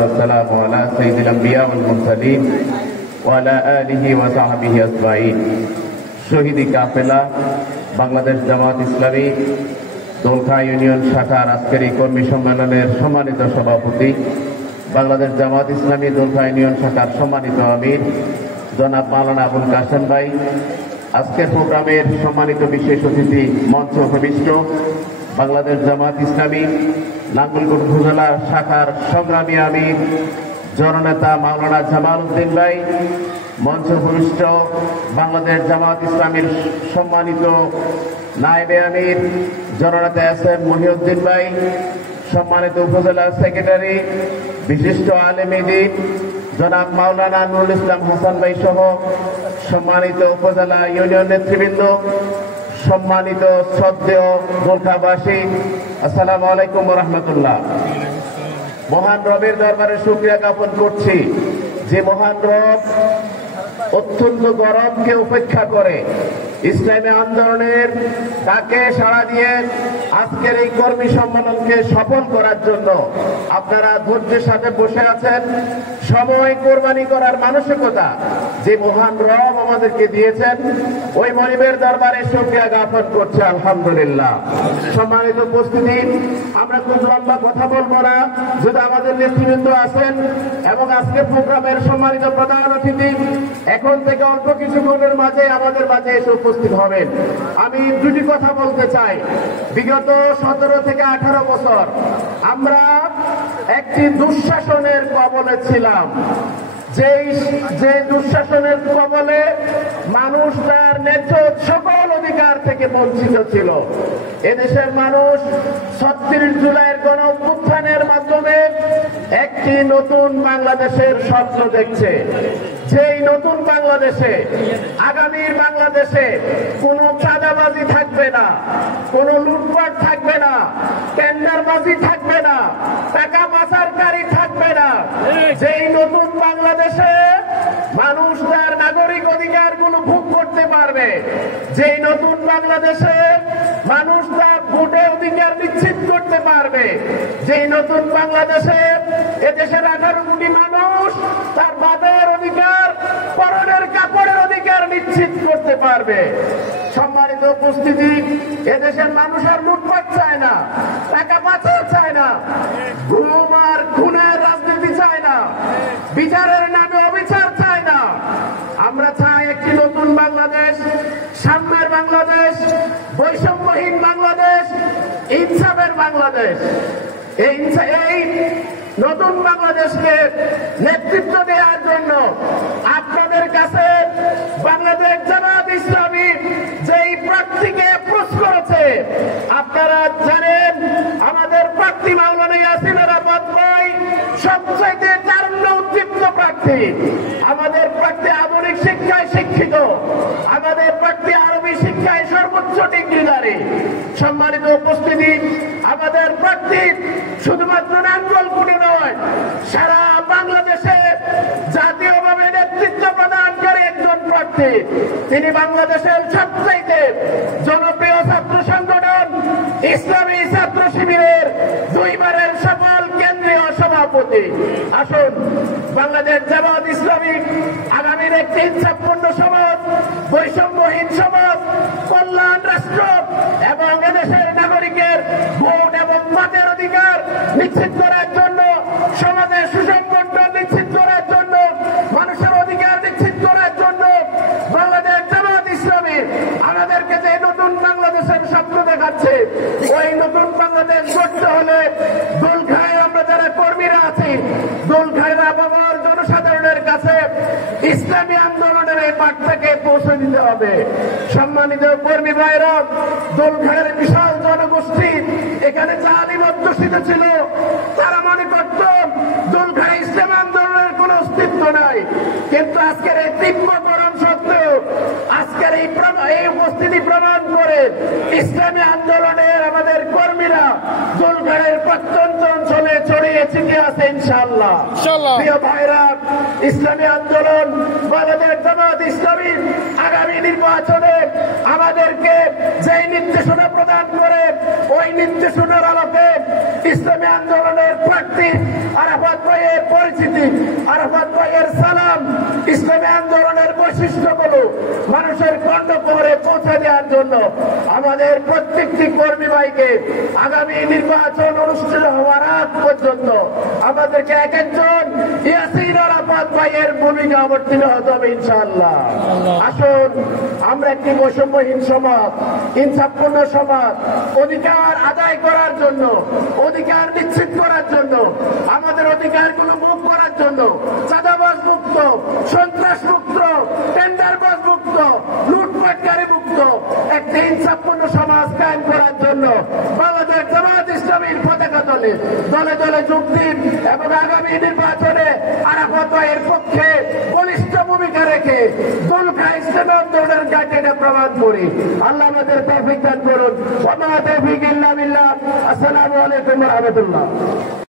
والسلام على سيد الأنبياء والمرسلين وعلى آله وصحبه أجمعين। শহীদি কাফেলা Bangladesh Jamaat Islami দোলখা union শাখার আজকের এই কর্মী সম্মেলনের সম্মানিত সভাপতি, বাংলাদেশ জামাত ইসলামী দোলখা ইউনিয়ন শাখার সম্মানিত আমির জনাব মাওলানা আবুল কাশেম ভাই, আজকের প্রোগ্রামের সম্মানিত বিশেষ অতিথি মঞ্চ উপবিষ্ট বাংলাদেশ জামাত ইসলামী নাঙ্গলকোট উপজেলা শাখার সংগ্রামী আমির জননেতা মাওলানা জামাল উদ্দিন ভাই, মঞ্চ উপবিষ্ট বাংলাদেশ জামাত ইসলামীর সম্মানিত নায়েবে আমির জননেতা এস.এম. মহিউদ্দিন ভাই, সম্মানিত উপজেলা সেক্রেটারি বিশিষ্ট আলেম দ্বীন জনাব মাওলানা নুরুল ইসলাম হাসান ভাই সহ সম্মানিত উপজেলা ইউনিয়ন নেতৃবৃন্দ, সম্মানিত শ্রদ্ধেয় দোলখাবাসী, আসসালামু আলাইকুম ওয়া রাহমাতুল্লাহ। মহান রবের দরবারে শুকরিয়া জ্ঞাপন করছি যে মহান রব অত্যন্ত গরমকে উপেক্ষা করে ইসলামী আন্দোলনের ডাকে সাড়া দিয়ে আজকের এই কর্মী সম্মেলনকে সফল করার জন্য আপনারা ধৈর্যের সাথে বসে আছেন। সময় কোরবানি করার মানসিকতা যে মহান রব আমাদেরকে দিয়েছেন, ওই মনিবের দরবারে শুকরিয়া জ্ঞাপন করছে আলহামদুলিল্লাহ। সম্মানিত উপস্থিতি, আমরা খুব লম্বা কথা বলবো না, যদি আমাদের নেতৃবৃন্দ আছেন এবং আজকের প্রোগ্রামের সম্মানিত প্রধান অতিথি এখন থেকে অল্প কিছুক্ষণের মাঝে আমাদের মাঝে এসে উপস্থিত হবেন। আমি দুটি কথা বলতে চাই। বিগত 17 থেকে 18 বছর আমরা একটি দুঃশাসনের কবলে ছিলাম, যে দুঃশাসনের কবলে মানুষ তার ন্যায্য সকল অধিকার থেকে বঞ্চিত ছিল। এদেশের মানুষ 36 জুলাইয়ের গণ অভ্যুত্থানের মাধ্যমে একটি নতুন বাংলাদেশের স্বপ্ন দেখছে। যেই নতুন বাংলাদেশে, আগামীর বাংলাদেশে কোনো চাঁদাবাজি থাকবে না, কোনো লুটপাট থাকবে না, টেন্ডারবাজি থাকবে না, টাকা পাচারকারী থাকবে না। যেই নতুন বাংলাদেশে মানুষ তার নাগরিক অধিকারগুলো ভোগ করতে পারবে, যেই নতুন বাংলাদেশে মানুষ তার ভোটের অধিকার নিশ্চিত করতে পারবে, যেই নতুন বাংলাদেশে এদেশের 18 কোটি মানুষ তার বাদের অধিকার, পরনের কাপড়ের অধিকার নিশ্চিত করতে পারবে। সম্মানিত উপস্থিতি, এদেশের মানুষ আর লুটপাট চায় না, টাকা পাচার চায় না, গুম আর খুনের রাজনীতি চায় না, বিচারের নামে অবিচার চায় না। আমরা চাই একটি নতুন বাংলাদেশ, সাম্যের বাংলাদেশ, বৈষম্যহীন বাংলাদেশ, ইনসাফের বাংলাদেশ। এই নতুন বাংলাদেশকে নেতৃত্ব দেওয়ার জন্য আপনাদের কাছে বাংলাদেশ জামাত ইসলামী যেই প্রার্থীকে অ্যাপ্রোচ করেছে, আপনারা জানেন আমাদের প্রার্থী মাওলানা ইয়াসিন আরাফাত ভাই সবচাইতে তারুণ্য উদ্দীপ্ত প্রার্থী। আমাদের প্রার্থী আধুনিক শিক্ষায় শিক্ষিত, আমাদের প্রার্থী আরবি শিক্ষায় সর্বোচ্চ ডিগ্রিধারী। সম্মানিত উপস্থিতি, আমাদের প্রার্থী শুধুমাত্র নাঙ্গলকোটে নয়, সারা বাংলাদেশে জাতীয়ভাবে নেতৃত্ব প্রদানকারী একজন প্রার্থী। তিনি বাংলাদেশের সবচাইতে জনপ্রিয় ছাত্র সংগঠন ইসলামী ছাত্র শিবিরের 2 বারের সফল কেন্দ্রীয় সভাপতি। আসুন, বাংলাদেশ জামাত ইসলামী আগামীর একটি ইচ্ছাপূর্ণ সমাজ, বৈষম্যহীন সমাজ, কল্যাণ রাষ্ট্র এবং এদেশের নাগরিকের ভোট এবং মতের অধিকার নিশ্চিত করার জন্য, সমাজের সুষম বন্টন নিশ্চিত করার জন্য, মানুষের অধিকার নিশ্চিত করার জন্য বাংলাদেশ জামাত ইসলামী আমাদেরকে যে নতুন বাংলাদেশের স্বপ্ন দেখাচ্ছে, ওই নতুন বাংলাদেশ গড়তে হলে দোলখায় আমরা যারা কর্মীরা আছি, দোলখায়ের আবহাওয়ার জনসাধারণের কাছে ইসলামী আন্দোলনের এই বার্তাকে পৌঁছে দিতে হবে। সম্মানিত কর্মী ভাইরা, দোলখায়ের বিশাল জনগোষ্ঠী এখানে জালিম অধ্যুষিত ছিল। তারা মনে করত দোলখায় ইসলাম আন্দোলনের কোন অস্তিত্ব নাই, কিন্তু আজকের এই তীব্র গরম সত্ত্বেও আজকের এই উপস্থিতি প্রমাণ করে ইসলামী আন্দোলনের আমাদের কর্মীরা দোলখায়ের প্রত্যন্ত অঞ্চলে ছড়িয়ে ছিটিয়ে আছে ইনশাআল্লাহ। প্রিয় ভাইরা, ইসলামী আন্দোলন বাংলাদেশ জামাত ইসলামী আগামী নির্বাচনে আমাদেরকে যেই নির্দেশনা প্রদান করে ওই নির্দেশনার আলোকে ইসলামী আন্দোলনের প্রার্থী আরাফাত ভাইয়ের পরিচিতি, আরাফাত ভাইয়ের সালাম, ইসলামী আন্দোলনের বৈশিষ্ট্যগুলো মানুষের কর্ণকুহরে পৌঁছে দেওয়ার জন্য আমাদের প্রত্যেকটি কর্মী ভাইকে আগামী নির্বাচন অনুষ্ঠিত হওয়ার আগ পর্যন্ত আমাদেরকে এক একজন ইয়াসিন আরাফাত ভাইয়ের ভূমিকা অবতীর্ণ হতে হবে ইনশাআল্লাহ। আসুন আমরা একটি বৈষম্যহীন সমাজ, ইনসাফপূর্ণ সমাজ অধিকার আদায় করার জন্য, অধিকার নিশ্চিত করার জন্য, আমাদের অধিকারগুলো ভোগ করার জন্য, চাঁদাবাজ মুক্ত, সন্ত্রাস মুক্ত, টেন্ডারবাজ মুক্ত, লুটপাটকারী মুক্ত একটি ইনসাফপূর্ণ সমাজ কায়েম করার জন্য বাংলাদেশ জামাত ইসলামীর পতাকা তলে দলে দলে যোগ দিন এবং আগামী নির্বাচনে আরাফাত ভাইয়ের পক্ষে বলিষ্ঠ ভূমিকা রেখে দুলখা ইসলামী আন্দোলনের ঘাটিটা প্রমাণ করি। আল্লাহ আমাদের তৌফিক দান করুন। ওয়া মা তাওফীক ইল্লা বিল্লাহ। আসসালামু আলাইকুম ওয়া রাহমাতুল্লাহ।